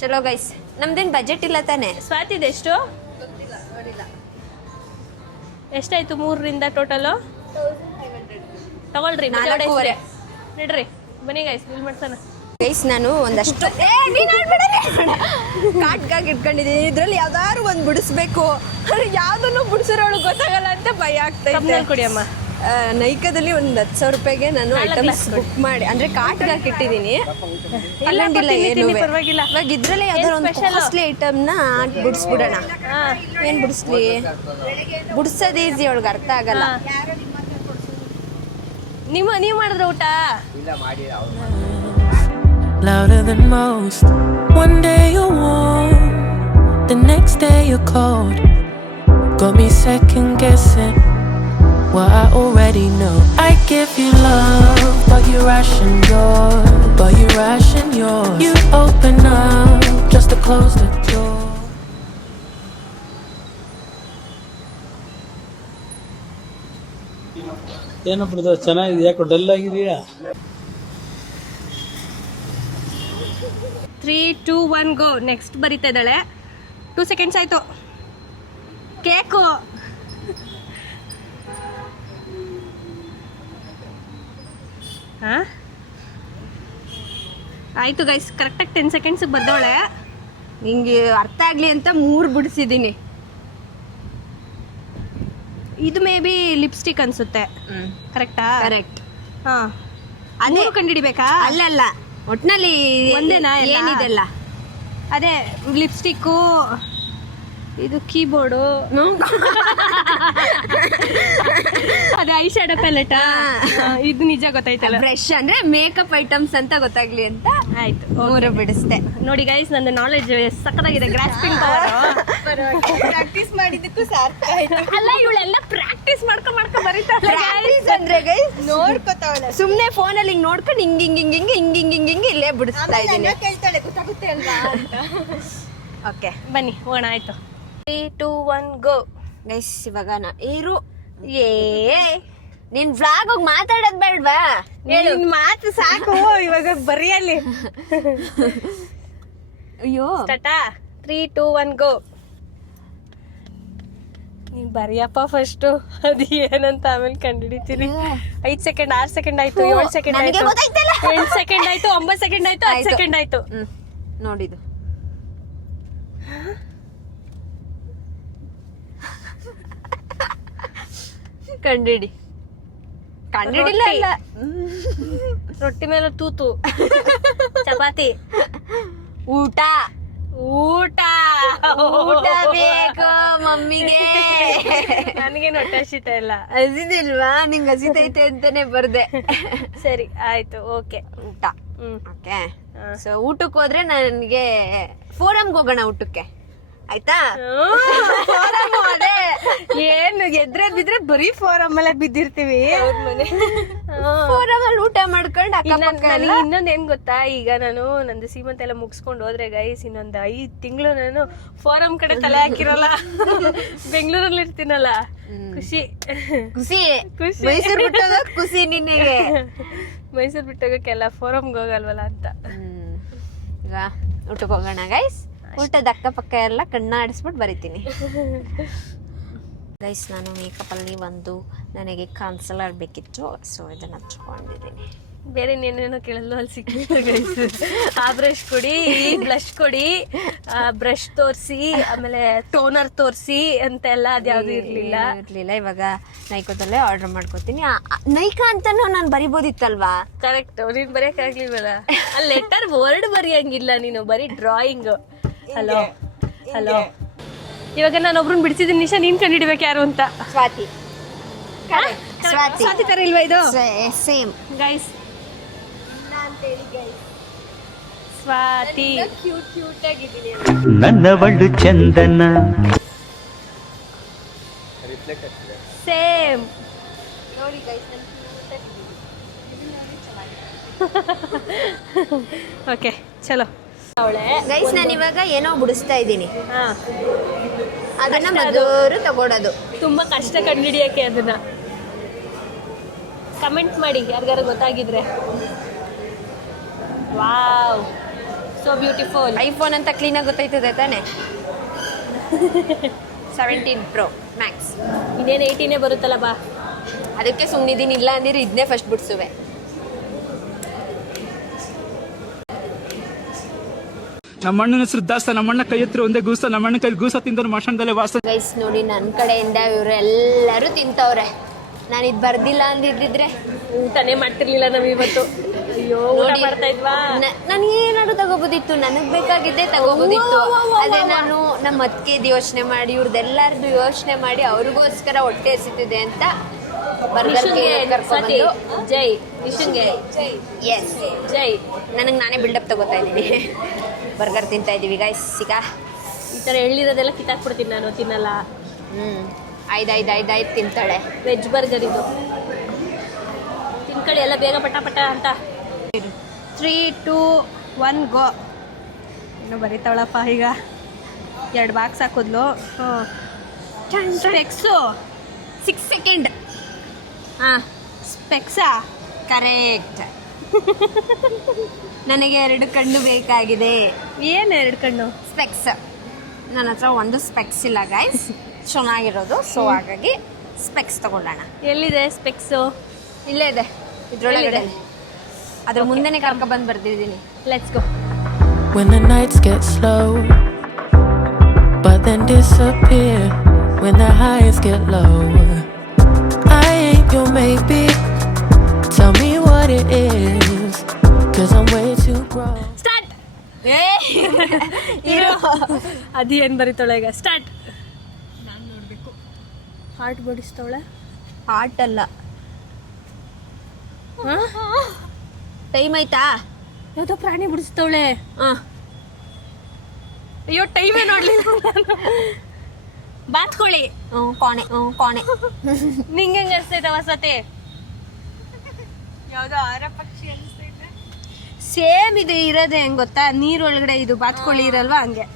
ಚಲೋ ಗೈಸ್, ನಮ್ದೇನು ಬಜೆಟ್ ಇಲ್ಲ ತಾನೆ? ಸ್ವಾತಿದೆ ಎಷ್ಟು? ಎಷ್ಟಾಯ್ತು 3ರಿಂದ ಟೋಟಲು? ತಗೊಳ್ರಿ, ನಾಲ್ಕೂವರೆ. ನಡ್ರಿ ಬನ್ನಿ ಗೈಸ್, ಬಿಲ್ ಮಾಡ್ತಾನ. ಗೈಸ್ ನಾನು ಒಂದಷ್ಟು ಕಾಟ್ಗಾಗಿ ಇಟ್ಕೊಂಡಿದ್ದೀನಿ. ಇದ್ರಲ್ಲಿ ಯಾವ್ದಾದ್ರು ಒಂದು ಬಿಡಿಸ್ಬೇಕು, ಯಾವ್ದನ್ನು ಬಿಡಿಸಿರೋಳು ಗೊತ್ತಾಗಲ್ಲ ಅಂತ ಭಯ ಆಗ್ತಾ ಕಬ್ನಲ್ಲಿ ಕುಡಿಯಮ್ಮ. ನೈಕಾದಲ್ಲಿ ಒಂದು 10,000 ರೂಪಾಯಿಗೆ ನಾನು ಐಟಮ್ಸ್ ಬುಕ್ ಮಾಡಿ ಅಂದ್ರೆ ಕಾಟ್ಗಾಗಿ ಇಟ್ಟಿದ್ದೀನಿ. ಅಲ್ಲಂಗಿಲ್ಲ ಏನು ಪರವಾಗಿಲ್ಲ. ಇವಾಗ ಇದ್ರಲ್ಲಿ ಯಾವ್ದಾದ್ರು ಒಂದು ಕಾಸ್ಟ್ಲಿ ಐಟಮ್ನ ಬಿಡಿಸ್ಬಿಡೋಣ. ಏನ್ ಬಿಡಿಸ್ಲಿ? ಬಿಡಿಸೋದು ಈಸಿ, ಅವಳಿಗೆ ಅರ್ಥ ಆಗಲ್ಲ. ನೀವು ಮಾಡಿದ್ರೆ ಊಟ louder than most. One day you're warm, the next day you're cold. Got me second guessing what I already know. I give you love, but you ration yours. You open up just to close the door. ಏನೋ brother ಚೆನ್ನಾಗಿದೆ, ಯಾಕೋ dull ಆಗಿದೆಯಾ? 3, 2, 1 ಗೋ. Next ಬರೀತಾ ಇದ್ದಾಳೆ. 2 seconds ಆಯ್ತು. Cake ಆಯ್ತು guys, ಕರೆಕ್ಟಾಗಿ 10 seconds ಬರ್ದವಳೆ. ನಿಂಗೆ ಅರ್ಥ ಆಗ್ಲಿ ಅಂತ 3 ಬಿಡಿಸಿದ್ದೀನಿ. ಇದು ಮೇ ಬಿ ಲಿಪ್ಸ್ಟಿಕ್ ಅನ್ಸುತ್ತೆ. ಕರೆಕ್ಟಾ? ಕರೆಕ್ಟ್. ಹಾ, ಅದೇ ಕಂಡಿಡಿಬೇಕಾ? ಅಲ್ಲ ಒಟ್ನಲ್ಲಿ ಒಂದೇನಾ ಎಲ್ಲ? ಏನಿದೆಲ್ಲ ಅದೇ ಲಿಪ್ಸ್ಟಿಕ್ಕು, ಇದು ಕೀಬೋರ್ಡು, ಅದೇ ಐ ಶಾಡೋ ಪ್ಯಾಲೆಟಾ? ಇದು ನಿಜ ಗೊತ್ತಾಯ್ತಲ್ಲ. ಬ್ರಷ್ ಅಂದ್ರೆ ಮೇಕಪ್ ಐಟಮ್ಸ್ ಅಂತ ಗೊತ್ತಾಗ್ಲಿ ಅಂತ ಆಯ್ತು, 3 ಬಿಡಿಸ್ದೆ. ನೋಡಿ ಗೈಸ್, ನನ್ನ ನಾಲೆಡ್ಜ್ ಸಕ್ಕತ್ತಾಗಿದೆ. Grasping power. ಪ್ರಾಕ್ಟೀಸ್ ಮಾಡಿದ್ದಕ್ಕೂ ಸಾರ್ಥ ಆಯ್ತು. ಅಲ್ಲ, ಇವಳೆಲ್ಲ ಪ್ರಾಕ್ಟೀಸ್ ಮಾಡ್ಕೊಂಡ್ ಬರೀತಾಳೆ. ಪ್ರಾಕ್ಟೀಸ್ ಅಂದ್ರೆ ಗೈಸ್ ನೋಡ್ಕೊತಾವಳೆ. ಸುಮ್ನೆ ಫೋನಲ್ಲಿ ಹಿಂಗ್ ನೋಡ್ಕೊಂಡು ಹಿಂಗ್ ಇಲ್ಲೇ ಬಿಡಿಸ್ತಾ ಇದ್ದೀನಿ. ಕೇಳ್ತಾಳೆ ಗೊತ್ತಾಗುತ್ತೆ ಅಲ್ವಾ ಅಂತ. ಓಕೆ ಬನ್ನಿ ಹೋಗೋಣ. ಆಯ್ತು, 3, 2, 1 ಗೋ. ಗೈಸ್ ಇವಾಗ ಇರು ನೀನ್ ವ್ಲಾಗ್ ಹೋಗಿ ಮಾತಾಡೋದ್ ಬೇಡ್ವಾ? ನಿನ್ ಮಾತು ಸಾಕು, ಇವಾಗ ಬರೆಯಲ್ಲಿ. ಅಯ್ಯೋ ಸ್ಟಾರ್ಟಾ? 3, 2, 1 ಗೋ. ನೀನ್ ಬರಿಯಪ್ಪ ಫಸ್ಟ್, ಅದು ಏನಂತ ಆಮೇಲೆ ಕಂಡುಹಿಡಿತೀರಿ. 5 ಸೆಕೆಂಡ್, 6 ಸೆಕೆಂಡ್ ಆಯ್ತು, 7 ಸೆಕೆಂಡ್ ನನಗೆ ಆಯ್ತು, ಗೊತ್ತಾಯ್ತಲ್ಲ. 8 ಸೆಕೆಂಡ್ ಆಯ್ತು, 9 ಸೆಕೆಂಡ್ ಆಯ್ತು, 10 ಸೆಕೆಂಡ್ ಆಯ್ತು. ನೋಡಿದು ಕಂಡಿಡಿಲ್ಲ ಅಲ್ಲ. ರೊಟ್ಟಿ ಮೇಲೆ ತೂತು, ಚಪಾತಿ, ಊಟ ಊಟ ಬೇಕು ಮಮ್ಮಿಗೆ. ನನಗೇನು ಹೊಟ್ಟೆ ಹಸಿತಾ ಇಲ್ಲ. ಹಸಿದಿಲ್ವಾ? ನಿಂಗೆ ಹಸಿತೈತೆ ಅಂತಾನೆ ಬರ್ದೆ. ಸರಿ ಆಯ್ತು, ಓಕೆ. ಊಟ. ಓಕೆ, ಸೊ ಊಟಕ್ಕೆ ಹೋದ್ರೆ ನನಗೆ ಫೋರಮ್ಗೆ ಹೋಗೋಣ ಊಟಕ್ಕೆ, ಆಯ್ತಾ? ಏನು ಎದ್ರೆ ಬಿದ್ರೆ ಬರೀ ಫೋರಮ್ ಅಲ್ಲೇ ಬಿದ್ದಿರ್ತೀವಿ. ಫೋರಮ್ ಅಲ್ಲಿ ಊಟ ಮಾಡ್ಕೊಂಡು ಅಕ್ಕಪಕ್ಕ ಎಲ್ಲ. ಇನ್ನೊಂದ್ ಏನ್ ಗೊತ್ತಾ, ಈಗ ನಾನು ನಂದು ಸೀಮಂತ ಎಲ್ಲ ಮುಗಿಸ್ಕೊಂಡು ಹೋದ್ರೆ ಗೈಸ್, ಇನ್ನೊಂದ್ 5 ತಿಂಗಳು ನಾನು ಫೋರಮ್ ಕಡೆ ತಲೆ ಹಾಕಿರಲ್ಲ. ಬೆಂಗಳೂರಲ್ಲಿ ಇರ್ತೀನಲ್ಲ, ಖುಷಿ ಖುಷಿ. ಖುಷಿ. ಮೈಸೂರು ಬಿಟ್ಟೋಗ ಖುಷಿ ನಿನಗೆ. ಮೈಸೂರು ಬಿಟ್ಟೋಗಕ್ಕೆಲ್ಲ ಫೋರಮ್ಗೆ ಹೋಗಲ್ವಲ್ಲ ಅಂತ. ಈಗ ಊಟಕ್ಕೆ ಹೋಗೋಣ ಗೈಸ್. ಊಟದ ಅಕ್ಕಪಕ್ಕ ಎಲ್ಲ ಕಣ್ಣಾಡಿಸ್ಬಿಟ್ಟು ಬರಿತೀನಿ ಗೈಸ್. ನಾನು ಮೇಕಪ್ಪಲ್ಲಿ ನನಗೆ ಕಾನ್ಸಲರ್ ಬೇಕಿತ್ತು, ಸೊ ಇದನ್ನು ಹಚ್ಕೊಂಡಿದ್ದೀನಿ. ಬೇರೆ ಏನೇನೋ ಕೇಳಲು ಅಲ್ಲಿ ಸಿಕ್ಕಿತ್ತು ಗೈಸ್. ಆ ಬ್ರಷ್ ಕೊಡಿ, ಈ ಬ್ಲಷ್ ಕೊಡಿ, ಬ್ರಷ್ ತೋರಿಸಿ, ಆಮೇಲೆ ಟೋನರ್ ತೋರಿಸಿ ಅಂತೆಲ್ಲ ಅದ್ಯಾವುದು ಇರಲಿಲ್ಲ. ಇವಾಗ ನೈಕಾದಲ್ಲೇ ಆರ್ಡರ್ ಮಾಡ್ಕೋತೀನಿ. ನೈಕಾ ಅಂತಾನು ನಾನು ಬರಿಬೋದಿತ್ತಲ್ವಾ? ಕರೆಕ್ಟ್, ನೀನು ಬರೆಯೋಕ್ಕಾಗ್ಲಿಲ್ವಲ್ಲ. ಆ ಲೆಟರ್ ವರ್ಡ್ ಬರೆಯಂಗಿಲ್ಲ ನೀನು, ಬರೀ ಡ್ರಾಯಿಂಗ್. Hello hello. ಇವಾಗ ನಾನು ಒಬ್ರನ್ನ ಬಿಡಿಸಿದ್ದೀನಿ ನಿಶಾ, ನೀನ್ ಕಂಡಿಡ್ಬೇಕು ಯಾರು ಅಂತ. ಸ್ವಾತಿ. ಸ್ವಾತಿ ತರ ಇಲ್ವಾ ಇದು? ಸೇಮ್ ಗೈಸ್, ಸ್ವಾತಿ ಕ್ಯೂಟ್ ಆಗಿದ್ದೀನಿ. ನನ್ನವಳು ಚಂದನ. ಸೇಮ್. ನೋಡಿ ಗೈಸ್, ಓಕೆ ಚಲೋ. ಗೈಸ್ ನಾನು ಇವಾಗ ಏನೋ ಬಿಡಿಸ್ತಾ ಇದ್ದೀನಿ, ಹಾ, ಅದನ್ನ ಮದ್ದೂರು ತಗೊಳೋದು. ತುಂಬಾ ಕಷ್ಟ ಕಂಡುಹಿಡಿಯಕ್ಕೆ. ಅದನ್ನ ಕಮೆಂಟ್ ಮಾಡಿ ಯಾರಿಗಾರ ಗೊತ್ತಾಗಿದ್ರೆ. Wow, so beautiful. ಐಫೋನ್ ಅಂತ ಕ್ಲೀನಾಗಿ ಗೊತ್ತಾಯ್ತದೆ ತಾನೆ? 17 Pro Max. ಇನ್ನೇನು 18 ಬರುತ್ತಲ್ಲ ಬಾ. ಅದಕ್ಕೆ ಸುಮ್ಮನಿದ್ದೀನಿ, ಇಲ್ಲ ಅಂದಿರು ಇದನ್ನೇ ಫಸ್ಟ್ ಬಿಡ್ಸುವೆ. ನಮ್ಮ ಅಣ್ಣನ ಹೆಸರು ದಾಸ, ನಮ್ಮ ಅಣ್ಣ ಕೈ ಹತ್ರ ಒಂದೇ ಗೂಸ, ನಮ್ಮ ಅಣ್ಣ ಕೈ ಗೂಸ ತಿಂದನು ಮಾಷಣದಲ್ಲೇ ವಾಸ. ಗೈಸ್ ನೋಡಿ, ನನ್ನ ಕಡೆಯಿಂದ ಇವರೆಲ್ಲರೂ ತಿಂತವ್ರೆ. ನಾನು ಇದು ಬರ್ದಿಲ್ಲ ಅಂದಿದ್ದಿದ್ರೆ ಊಟನೇ ಮಾಡ್ತಿರ್ಲಿಲ್ಲ ನಾವು ಇವತ್ತು. ಅಯ್ಯೋ, ಊಟ ಮಾಡ್ತಾ ಇದ್ವಾ? ನನಗೆ ಏನಾದ್ರು ತಗೋಬೋದಿತ್ತು, ನನಗೆ ಬೇಕಾಗಿದ್ದೆ ತಗೋಬೋದಿತ್ತು. ಅದೇ ನಾನು ನಮ್ಮ ಅತ್ತಿಗೆದು ಯೋಚನೆ ಮಾಡಿ, ಇವ್ರದ್ದೆಲ್ಲರದು ಯೋಚನೆ ಮಾಡಿ ಅವ್ರಿಗೋಸ್ಕರ ಹೊಟ್ಟೆ ಹಸಿತಿದೆ ಅಂತ ನಿಶುಂಗೆ ಜೈ, ನಿಶುಂಗೆ ಎಸ್ ಜೈ. ನನಗೆ ನಾನೇ ಬಿಲ್ಡಪ್ ತಗೋತಾ ಇದ್ದೀನಿ. ಬರ್ಗರ್ ತಿಂತಾ ಇದ್ದೀವಿ ಗೈಸ್. ಈಗ ಈ ಥರ ಎಳ್ಳಿರೋದೆಲ್ಲ ಕಿತ್ತಾಕ್ಬಿಡ್ತೀನಿ ನಾನು, ತಿನ್ನಲ್ಲ. ಐದು ತಿಂತಾಳೆ. ವೆಜ್ ಬರ್ಗರ್ ಇದು, ತಿನ್ಕೊಳ್ಳಿ ಎಲ್ಲ ಬೇಗ ಪಟ ಪಟ ಅಂತ. 3, 2, 1 ಗೋ. ಇನ್ನು ಬರೀತಾವಳಪ್ಪ. ಈಗ 2 ಬಾಕ್ಸ್ ಹಾಕಿದ್ಲು. Specs 6 second. ಹಾಂ, ಸ್ಪೆಕ್ಸಾ? ಕರೆಕ್ಟ್. ನನಗೆ 2 ಕಣ್ಣು ಬೇಕಾಗಿದೆ. ಏನು 2 ಕಣ್ಣು? ಸ್ಪೆಕ್ಸ್. ನನ್ನ ಹತ್ರ ಒಂದು ಸ್ಪೆಕ್ಸ್ ಇಲ್ಲ ಗೈಸ್, ಚೆನ್ನಾಗಿರೋದು. ಸೊ ಹಾಗಾಗಿ ಸ್ಪೆಕ್ಸ್ ತಗೊಳ್ಳೋಣ. ಎಲ್ಲಿದೆ ಸ್ಪೆಕ್ಸು? ಇಲ್ಲೇ ಇದೆ, ಇದ್ರೊಳಗಡೆ. ಅದ್ರ ಮುಂದೆನೆ ಕರ್ಕೊಂಡ್ಬಂದು ಬರ್ದಿದ್ದೀನಿ. Let's go. When the nights get slow, but then disappear. When the highs get low, I ain't your maybe. Tell me what it is, 'cause I'm way too grown. Start. ಅದು ಏನು ಬರೀತಾಳೆ ಈಗ? ಸ್ಟಾರ್ಟ್. ನಾನು ನೋಡಬೇಕು. Heart ಬಡಿಸ್ತಾವಳೆ. Heart ಅಲ್ಲ. Time ಆಯ್ತಾ? ಯಾವುದೋ ಪ್ರಾಣಿ ಬಿಡಿಸ್ತಾವಳೆ. ಅಯ್ಯೋ, ಟೈಮೇ ನೋಡ್ಲಿಲ್ಲ. ಬಾತ್ಕೋಳಿ. ಕೋಣೆ. ನಿಂಗೆ ಹೆಂಗೆ ಅನಿಸ್ತೈತೆ ವಸತಿ? ಯಾವುದೋ ಆರ ಪಕ್ಷಿ ಅನಿಸ್ತೈತೆ. ಸೇಮ್ ಇದು ಇರೋದೇ ಹೆಂಗ್ ಗೊತ್ತಾ? ನೀರೊಳಗಡೆ ಇದು ಬಾತ್ಕೊಳ್ಳಿ ಇರಲ್ವಾ, ಹಂಗೆ.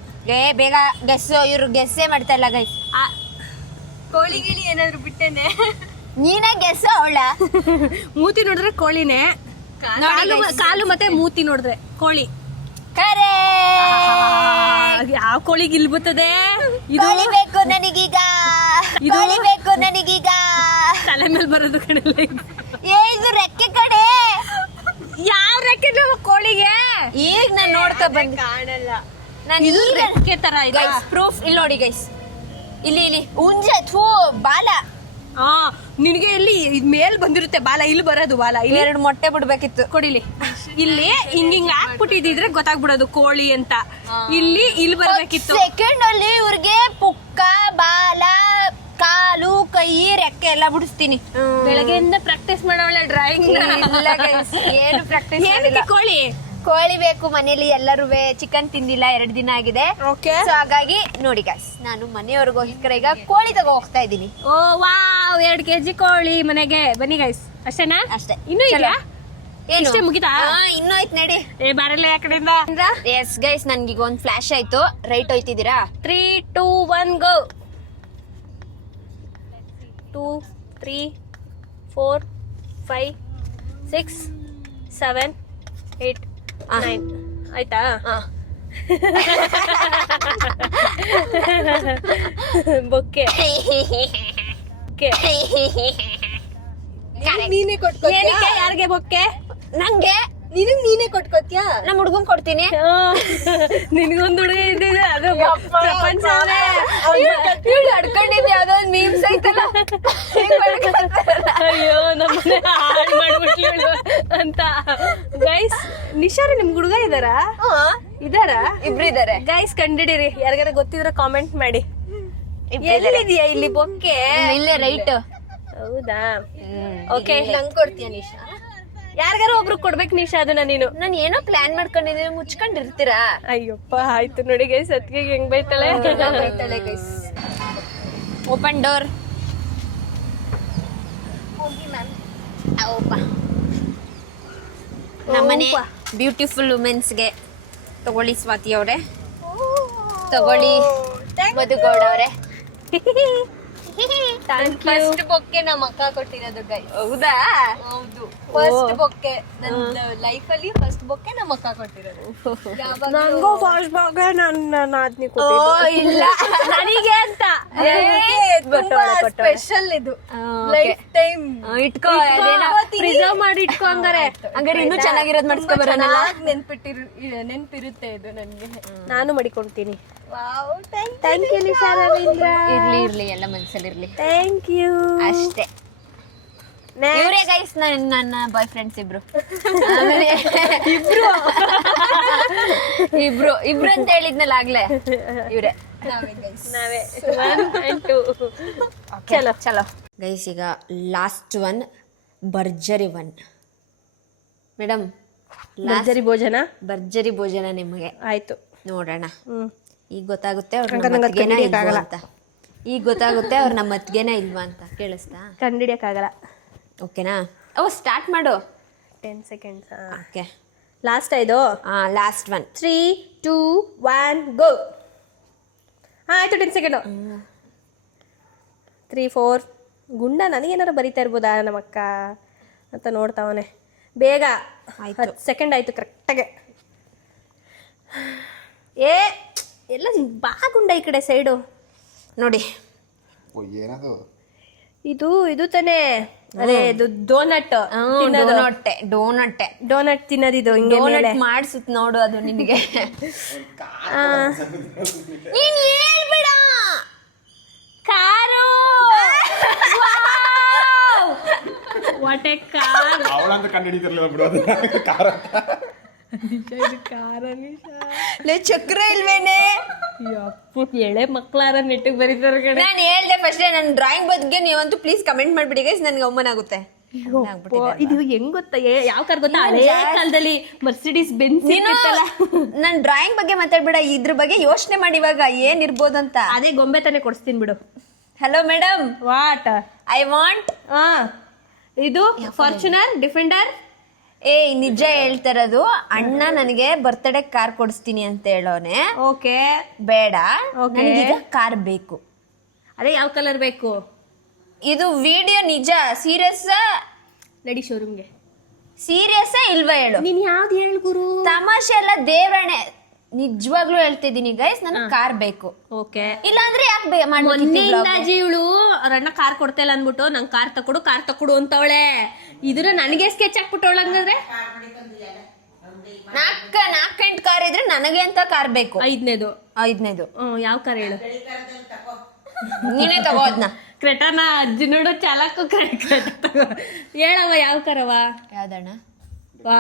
ಬೇಗ ಗೆಸ್ಸು. ಇವ್ರು ಗೆಸ್ಸೇ ಮಾಡ್ತಾ ಇಲ್ಲ ಗೈಸ್. ಕೋಳಿ ಗಿಳಿ ಏನಾದ್ರು ಬಿಟ್ಟೇನೆ. ನೀನೇ ಗೆಸ್ಸು ಅವಳ. ಮೂತಿ ನೋಡಿದ್ರೆ ಕೋಳಿನೇ, ಕಾಲು ಮತ್ತೆ ಮೂತಿ ನೋಡಿದ್ರೆ ಕೋಳಿ. ಕರೆ. ಯಾವ ಕೋಳಿಗೆ ಇಲ್ಲಿ ಬರ್ತದೆ? ಇದು ಬೇಕು ನನಗೀಗ, ಇದು ಬೇಕು ನನಗೀಗ. ತಲೆ ಮೇಲೆ ಬರೋದು ಕಣಲ್ಲ ಇದು ರೆಕ್ಕೆ ಕಡೆ. ಯಾವ ರೆಕ್ಕೆ ಕೋಳಿಗೆ? ಈಗ ನಾನು ನೋಡ್ಕೊ ಬಂದು ಕಾಣಲ್ಲ. ನಾನು ಇದು ರೆಕ್ಕೆ ತರ ಇದೆ. ಪ್ರೂಫ್ ಇಲ್ಲಿ ನೋಡಿ ಗೈಸ್. ಇಲ್ಲಿ ಉಂಜ ಬಾಲ. ನಿನಗೆ ಇಲ್ಲಿ ಮೇಲ್ ಬಂದಿರುತ್ತೆ ಬಾಲ, ಇಲ್ಲಿ ಬರೋದು ಬಾಲ. ಇಲ್ಲಿ 2 ಮೊಟ್ಟೆ ಬಿಡ್ಬೇಕಿತ್ತು. ಕೊಡಿಲಿ. ಇಲ್ಲಿ ಹಿಂಗಿಂಗ್ ಹಾಕ್ಬಿಟ್ಟಿದ್ರೆ ಗೊತ್ತಾಗ್ಬಿಡೋದು ಕೋಳಿ ಅಂತ. ಇಲ್ಲಿ ಬರ್ಬೇಕಿತ್ತು. ಸೆಕೆಂಡ್ ಅಲ್ಲಿ ಇವ್ರಿಗೆ ಪುಕ್ಕ, ಬಾಲ, ಕಾಲು, ಕೈ, ರೆಕ್ಕೆ ಎಲ್ಲ ಬಿಡಿಸ್ತೀನಿ. ಬೆಳಗ್ಗೆಯಿಂದ ಪ್ರಾಕ್ಟೀಸ್ ಮಾಡೋಳೆ ಡ್ರಾಯಿಂಗ್. ಏನು ಪ್ರಾಕ್ಟೀಸ್ ಮಾಡಿಲ್ಲ. ಕೋಳಿ ಬೇಕು ಮನೇಲಿ. ಎಲ್ಲರೂ ಚಿಕನ್ ತಿಂದಿಲ್ಲ, 2 ದಿನ ಆಗಿದೆ. ಸೊ ಹಾಗಾಗಿ ನೋಡಿ ಗೈಸ್, ನಾನು ಮನೆಯವ್ರಿಗೋಸ್ಕರ ಈಗ ಕೋಳಿ ತಗೋ ಹೋಗ್ತಾ ಇದ್ದೀನಿ. ಓ ವಾವ್, 2 kg ಕೋಳಿ ಮನೆಗೆ. ಬನ್ನಿ ಗೈಸ್. ಅಷ್ಟೇನಾ? ಅಷ್ಟೇ. ಇನ್ನೂ ಇದೆಯಾ? ಏನು? ಇಷ್ಟೇ ಮುಗಿತಾ? ಇನ್ನೂ ಆಯ್ತು ನಡಿ. ಬರಲ್ಲ ಆ ಕಡೆಯಿಂದ. ಎಸ್ ಗೈಸ್, ನನ್ಗೀಗ ಒಂದು ಫ್ಲಾಶ್ ಆಯ್ತು. ರೈಟ್ ಹೋಯ್ತಿದ್ದೀರಾ? 3, 2, 1 ಗೋ. 2, 3, 4, 5, 6, 7, 8, 9. ಆಯ್ತಾ? ಬೊಕ್ಕೆ. ನೀನೇ ಕೊಟ್ಕೋತೀಯ? ಯಾರಿಗೆ ಬೊಕ್ಕೆ? ನಂಗೆ. ನೀನೇ ಕೊಟ್ಕೋತೀಯ? ನಮ್ಮ ಹುಡುಗನ್ ಕೊಡ್ತೀನಿ. ನಿನ್ಗೊಂದು ಹುಡುಗ ಇದ್ದಿದೆ, ಅದು ಪ್ರಪಂಚ. ಅಡ್ಕೊಂಡಿದ್ದೆ ಯಾವ್ದೋ ಒಂದು ಮೀಮ್ಸ್ ಐತಲ್ಲ, ಅಯ್ಯೋ ನಮ್ಮನೆ ಹಾಳು ಮಾಡ್ಬಿಟ್ಲು ಅಂತ. ಗೈಸ್, ನಿಶಾರಿ ನಿಮ್ ಹುಡುಗ ಇದಾರಾ? ಇಬ್ರು ಇದಾರೆ ಗೈಸ್. ಕಂಡಿಡಿರಿ, ಯಾರಿಗಾರ ಗೊತ್ತಿದ್ರೆ ಕಾಮೆಂಟ್ ಮಾಡಿ. ಎಲ್ಲಿದ್ಯಾ ಇಲ್ಲಿ ಬೊಕ್ಕೆ? ಇಲ್ಲೇ ರೈಟ್. ಹೌದಾ? ಓಕೆ, ನಂಗೆ ಕೊಡ್ತೀಯ ನಿಶಾ? ಯಾರಿಗಾರ ಒಬ್ರು ಕೊಡ್ಬೇಕು ನಿಶಾ. ಅದನ್ನ ನೀನು. ನಾನು ಏನೋ ಪ್ಲಾನ್ ಮಾಡ್ಕೊಂಡಿದ್ದೀನಿ, ಮುಚ್ಕೊಂಡಿರ್ತೀರಾ? ಅಯ್ಯಪ್ಪ, ಆಯ್ತು ನೋಡಿ ಗೈಸ್. ಅತ್ತಿಗೆ ಹೆಂಗ್ ಬೈತಾಳೆ. Guys, open door. ನಮ್ಮನೆ ಬ್ಯೂಟಿಫುಲ್ ವುಮೆನ್ಸ್ಗೆ ತಗೊಳ್ಳಿ ಸ್ವಾತಿ ಅವರೇ, ತಗೊಳ್ಳಿ ಮಧುಗೌಡ ಅವರೇ. ಫಸ್ಟ್ ಬೊಕ್ಕೆ ನಮ್ಮ ಅಕ್ಕ ಕೊಟ್ಟಿರೋದು ಗೈಸ್. ಹೌದಾ? ಹೌದು, ಫಸ್ಟ್ ಬೊಕ್ಕೆ ನನ್ನ ಲೈಫ್ ಅಲ್ಲಿ ಫಸ್ಟ್ ಬೊಕ್ಕೆ ನಮ್ಮ ಅಕ್ಕ ಕೊಟ್ಟಿರೋದು. ನಂಗೂ ಫಾಸ್ಟ್ ಬಾಗ ನನ್ನ ನಾದ್ನಿ ಓ ಇಲ್ಲ, ನನಗೆ ಅಂತ ಸ್ಪೆಷಲ್ ಇದು. ಲೈಫ್ ಟೈಮ್ ಇಟ್ಕೋ, ಪ್ರಿಸರ್ವ್ ಮಾಡಿ ಇಟ್ಕೋ. ಹಂಗಾರೆ ಇನ್ನೂ ಚೆನ್ನಾಗಿರೋದ್ ಮಾಡಿಸ್ಕೊ ಬರೋಣ. ನೆನ್ಪಿರುತ್ತೆ ಇದು ನನ್ಗೆ. ನಾನು ಮಾಡಿಕೊಡ್ತೀನಿ. Thank you Nisha Ravindra. ಇರ್ಲಿ ಎಲ್ಲ ಮನ್ಸಲ್ಲಿರ್ಲಿ. Thank you. ಅಷ್ಟೇ. ಇವರೇ ಗೈಸ್ ನನ್ನ ಬಾಯ್ ಫ್ರೆಂಡ್ಸ್ ಇಬ್ರು. ಇಬ್ರು ಅಂತ ಹೇಳಿದ್ನಲ್ಲ ಆಗ್ಲೇ, ಇವ್ರೆ ನಾವೇ 1 and 2. ಚಲೋ ಗೈಸ್, ಈಗ ಲಾಸ್ಟ್ ಒನ್, ಭರ್ಜರಿ ಒನ್. ಮೇಡಮ್, ಭರ್ಜರಿ ಭೋಜನ ನಿಮಗೆ ಆಯ್ತು. ನೋಡೋಣ. ಈಗ ಗೊತ್ತಾಗುತ್ತೆ ಅವ್ರು ನಮ್ಮ ಅತ್ತಿಗೆನ ಇಲ್ವಾ ಅಂತ. ಈಗ ಗೊತ್ತಾಗುತ್ತೆ ಅವ್ರು ನಮ್ಮ ಅತ್ತಿಗೆನ ಇಲ್ವಾ ಅಂತ. ಕೇಳಿಸ್ತಾ? ಕಂಡಿಡಿಯಕ್ಕಾಗಲ್ಲ. ಓಕೆನಾ? ಸ್ಟಾರ್ಟ್ ಮಾಡು. 10 seconds. ಓಕೆ, ಲಾಸ್ಟ್ ಇದು. Last one. 3, 2, 1 ಗೋ. ಆಯ್ತು, 10 ಸೆಕೆಂಡು. 3, 4 ಗುಂಡ ನನಗೇನಾರು ಬರೀತಾ ಇರ್ಬೋದಾ ನಮ್ಮಕ್ಕ ಅಂತ ನೋಡ್ತಾವನೆ. ಬೇಗ 10 ಸೆಕೆಂಡ್ ಆಯ್ತು ಕರೆಕ್ಟಾಗೆ. ಎಲ್ಲ ಬಾ ಗುಂಡ ಈ ಕಡೆ ಸೈಡು ನೋಡಿ. ಇದು ತಾನೇ, ಅದೇ ಇದು ಡೋನಟ್ ಡೋನಟ್ ತಿನ್ನೋದು. ಇದು ಹಿಂಗೆ ಮೇಲೆ ಮಾಡಿಸುತ್ತ ನೋಡು, ಅದು ನಿನಗೆ. ನೀನ್ ಹೇಳ್ಬೇಡ. ಕಾರು. What a car. ಅವಳಂತ ಕಂಡು ಹಿಡಿತಿರ್ಲಿಲ್ಲ ಬಿಡೋದು ಕಾರ. ಚಕ್ರ ಇಲ್ವೇನೆ? ಎಳೆ ಮಕ್ಕಳಾರ ನೆಟ್ಟಿಗೆ ಬರೀತಾರ ಕಡೆ. ನಾನು ಹೇಳ್ದೆ ಫಸ್ಟ್, ನನ್ನ ಡ್ರಾಯಿಂಗ್ ಬಗ್ಗೆ ನೀವಂತೂ ಪ್ಲೀಸ್ ಕಮೆಂಟ್ ಮಾಡ್ಬಿಡಿ ಗೈಸ್, ನನ್ಗೆ ಅವಮಾನ ಆಗುತ್ತೆ. ಇದು ಹೆಂಗ್ ಗೊತ್ತಾ, ಯಾವ ಕಾರ್ ಗೊತ್ತಾ? ಹಳೆ ಕಾಲದಲ್ಲಿ ಮರ್ಸಿಡೀಸ್ ಬೆನ್ಸ್. ನನ್ ಡ್ರಾಯಿಂಗ್ ಬಗ್ಗೆ ಮಾತಾಡ್ಬೇಡ, ಇದ್ರ ಬಗ್ಗೆ ಯೋಚನೆ ಮಾಡಿ ಇವಾಗ ಏನ್ ಇರ್ಬೋದಂತ. ಅದೇ ಗೊಂಬೆ ತಾನೇ ಕೊಡಿಸ್ತೀನಿ ಬಿಡು. Hello madam, what I want. ಇದು ಫಾರ್ಚುನರ್ ಡಿಫೆಂಡರ್. ನಿಜ ಹೇಳ್ತಾರದು. ಅಣ್ಣ ನನಗೆ ಬರ್ತ್ಡೇ ಕಾರ್ ಕೊಡಿಸ್ತೀನಿ ಅಂತ ಹೇಳೋನೆ. ಓಕೆ, ಬೇಡ, ನನಗೀಗ ಕಾರ್ ಬೇಕು. ಅದೇ ಯಾವ ಕಲರ್ ಬೇಕು? ಇದು ವಿಡಿಯೋ ನಿಜ, ಸೀರಿಯಸ್? ನಡಿ ಶೋರೂಮ್ಗೆ. ಸೀರಿಯಸ್ ಇಲ್ವಾ ಹೇಳು? ನೀನ್ ಯಾವ್ದು ಹೇಳು ಗುರು? ತಮಾಷೆ ಎಲ್ಲ ದೇವರಣೆ, ನಿಜವಾಗ್ಲೂ ಹೇಳ್ತಿದ್ದೀನಿ ಗೈಸ್, ನನಗೆ ಕಾರ್ ಬೇಕು. ಓಕೆ, ಇಲ್ಲಾಂದ್ರೆ ಯಾಕೆ ಮೊನ್ನೆಯಿಂದ ಜೀವಳು ಅವ್ರ ಅಣ್ಣ ಕಾರ್ ಕೊಡ್ತಾ ಇಲ್ಲ ಅನ್ಬಿಟ್ಟು ನಂಗೆ ಕಾರ್ ತಕೊಡು ಅಂತವಳೆ. ಇದನ್ನ ನನಗೆ ಸ್ಕೆಚ್ ಹಾಕ್ಬಿಟ್ಟವಳ. ಹಂಗಂದ್ರೆ 4 ಕಾರ್ ಇದ್ರೆ ನನಗೆ ಅಂತ ಕಾರ್ ಬೇಕು. 5ನೇದು ಯಾವ ಕಾರ್ ಹೇಳು? ನೀನೇ ತಗೋ ಅದನ್ನ. ಕ್ರೆಟಾನ ಅಜ್ಜಿ ನೋಡೋ ಚಾಲಕ. ಹೇಳವ ಯಾವ ಕಾರವ? ಯಾವ್ದಣ್ಣ? ವಾ,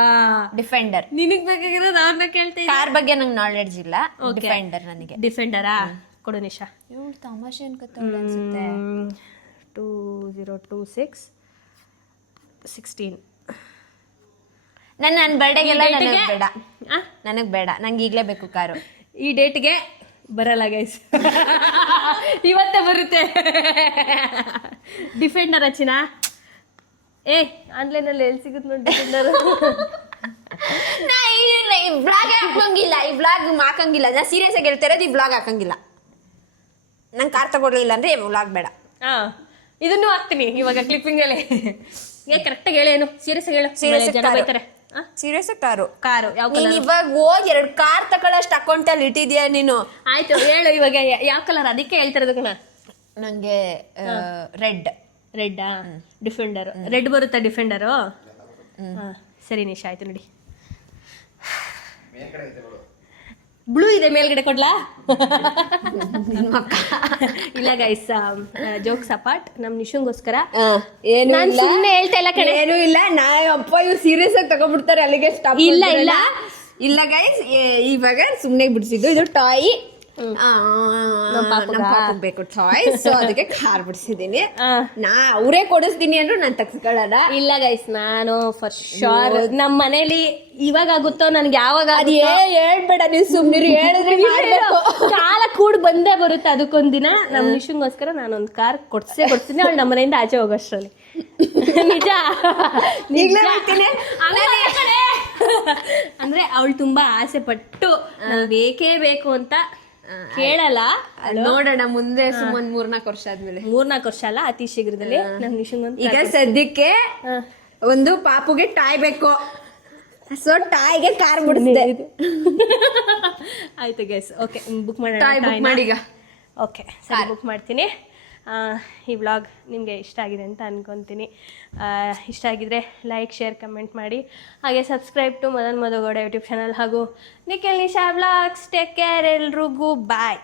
ಡಿಫೆಂಡರ್. ನಿನಗ್ ಬೇಕಾಗಿರೋದು ಅವ್ರನ್ನ ಕೇಳ್ತೀನಿ. ಕಾರ್ ಬಗ್ಗೆ ನಂಗೆ ನಾಲೆಡ್ಜ್ ಇಲ್ಲ. ಡಿಫೆಂಡರ್ ನನಗೆ. ಡಿಫೆಂಡರಾ? ಕೊಡು ನಿಶಾ. ಇವಳು ತಮಾಷೆ ಅನ್ಕೋತಾಳೆ ಅನ್ಸುತ್ತೆ. 2026 16. ನನ್ನ ಬರ್ಡೇಗೆಲ್ಲ ನನಗೆ ಬೇಡ, ನನಗೆ ಬೇಡ, ನಂಗೆ ಈಗಲೇ ಬೇಕು ಕಾರು. ಈ ಡೇಟ್ಗೆ ಬರಲ್ಲ ಗೈಸ್, ಇವತ್ತೇ ಬರುತ್ತೆ. ಡಿಫೆಂಡರ್ ಹಚ್ಚಿನ. ಆನ್ಲೈನಲ್ಲಿ ಎಲ್ಲಿ ಸಿಗುತ್ತೆ ನೋಡಿ ಡಿಫೆಂಡರ್. ಈ ಬ್ಲಾಗ್ ಹಾಕಂಗಿಲ್ಲ, ಈ ಬ್ಲಾಗ್ ಹಾಕಂಗಿಲ್ಲ. ನಾ ಸೀರಿಯಸ್ ಆಗಿ ಹೇಳ್ತಾ ಇರೋದು, ಈ ಬ್ಲಾಗ್ ಹಾಕಂಗಿಲ್ಲ. ನಂಗೆ ಕಾರ್ ತಗೊಳ್ಳಿಲ್ಲ ಅಂದ್ರೆ ಬ್ಲಾಗ್ ಬೇಡ. ಇದನ್ನು ಹಾಕ್ತೀನಿ ಇವಾಗ ಕ್ಲಿಪ್ಪಿಂಗ್ ಅಲ್ಲಿ. ಕರೆಕ್ಟಾಗಿ ಹೇಳೇನು? ಸೀರಿಯಸ್ ಆಗಿ ಹೇಳು. ಜನ ಬೈತಾರೆ. Serious car. ಯಾವ ನೀನ್ ಇವಾಗ ಹೋಗಿ 2 ಕಾರ್ ತಗೊಳ್ಳೋಷ್ಟು ಅಕೌಂಟ್ ಅಲ್ಲಿ ಇಟ್ಟಿದ್ಯಾ ನೀನು? ಆಯ್ತು ಹೇಳು ಇವಾಗ ಯಾವ ಕಲರ್? ಅದಕ್ಕೆ ಹೇಳ್ತಿರೋದು ಕಣ. ನಂಗೆ ರೆಡ್. ರೆಡ್ಡಾ? ಡಿಫೆಂಡರ್ ರೆಡ್ ಬರುತ್ತಾ ಡಿಫೆಂಡರು? ಸರಿ ನಿಶಾ, ಆಯ್ತು ನೋಡಿ. ಬ್ಲೂ ಇದೆ ಮೇಲ್ಗಡೆ, ಕೊಡ್ಲಾ? ಇಲ್ಲ ಗೈಸ್, ಜೋಕ್ಸ್ ಅಪಾರ್ಟ್, ನಮ್ ನಿಶುಂಗೋಸ್ಕರ ನಾನು ಸುಮ್ಮನೆ ಹೇಳ್ತಾ ಇಲ್ಲ ಕಡೆ. ಏನೂ ಇಲ್ಲ, ಅಪ್ಪ ಇವ್ರು ಸೀರಿಯಸ್ ಆಗಿ ತಗೊಂಡ್ಬಿಡ್ತಾರೆ, ಅಲ್ಲಿಗೆ ಸ್ಟಾಪ್. ಇಲ್ಲ ಗೈಸ್, ಇವಾಗ ಸುಮ್ಮನೆ ಬಿಡಿಸಿದ್ದು. ಇದು ಟಾಯ್, ನಮ್ಮ ಪಾಪಗೆ ಬೇಕು ಟಾಯ್, ಸೊ ಅದಕ್ಕೆ ಕಾರ್ ಬಿಡಿಸಿದೀನಿ. ಅವರೇ ಕೊಡಿಸ್ತೀನಿ ಅಂದ್ರು ನಾನು ತಗ್ಸ್ಕೊಳ್ಳೋಣ. ಇಲ್ಲ ಗೈಸ್, ನಾನು ಫಾರ್ ಶೋರ್ ನಮ್ಮ ಮನೇಲಿ ಇವಾಗ ಆಗುತ್ತೋ ನನ್ಗೆ ಯಾವಾಗ ಹೇಳ್ಬೇಡ ನೀವು, ಸುಮ್ನಿರು. ಹೇಳಿದ್ರೆ ಕಾಲ ಕೂಡ ಬಂದೇ ಬರುತ್ತೆ. ಅದಕ್ಕೊಂದಿನ ನಮ್ ನಿಶುಂಗೋಸ್ಕರ ನಾನೊಂದು ಕಾರ್ ಕೊಡ್ತೀನಿ. ಅವಳು ನಮ್ಮ ಮನೆಯಿಂದ ಆಚೆ ಹೋಗೋಷ್ಟ್ರಲ್ಲಿ. ನಿಜ ಹೇಳ್ತೀನಿ. ಅಂದ್ರೆ ಅವಳು ತುಂಬಾ ಆಸೆ ಪಟ್ಟು ಬೇಕೇ ಬೇಕು ಅಂತ ಕೇಳಲ್ಲ. ನೋಡೋಣ ಮುಂದೆ ಸುಮ್ಮನೆ 3-4 ವರ್ಷ ಆದ್ಮೇಲೆ. 3-4 ವರ್ಷ ಅಲ್ಲ, ಅತಿ ಶೀಘ್ರದಲ್ಲಿ ನಮ್ ನಿಶುಂಗ್ ಈಗ ಸದ್ಯಕ್ಕೆ ಒಂದು ಪಾಪುಗೆ ಟಾಯ್ ಬೇಕು, ಸೊ ಟಾಯ್ಗೆ ಕಾರ್ ಬಿಡಿಸಿದೆ. ಆಯ್ತು ಗೈಸ್, ಓಕೆ ಬುಕ್ ಮಾಡೋಣ. ಟಾಯ್ ಬುಕ್ ಮಾಡಿ ಈಗ. ಓಕೆ ಸರಿ, ಬುಕ್ ಮಾಡ್ತೀನಿ. ಈ ವ್ಲಾಗ್ ನಿಮಗೆ ಇಷ್ಟ ಆಗಿದೆ ಅಂತ ಅನ್ಕೊತೀನಿ. ಇಷ್ಟ ಆಗಿದ್ರೆ ಲೈಕ್, ಶೇರ್, ಕಮೆಂಟ್ ಮಾಡಿ. ಹಾಗೆ subscribe to Madan Madhugowda YouTube channel ಹಾಗೂ Nikhil Nisha vlogs. Take care, ಎಲ್ರಿಗೂ ಬಾಯ್.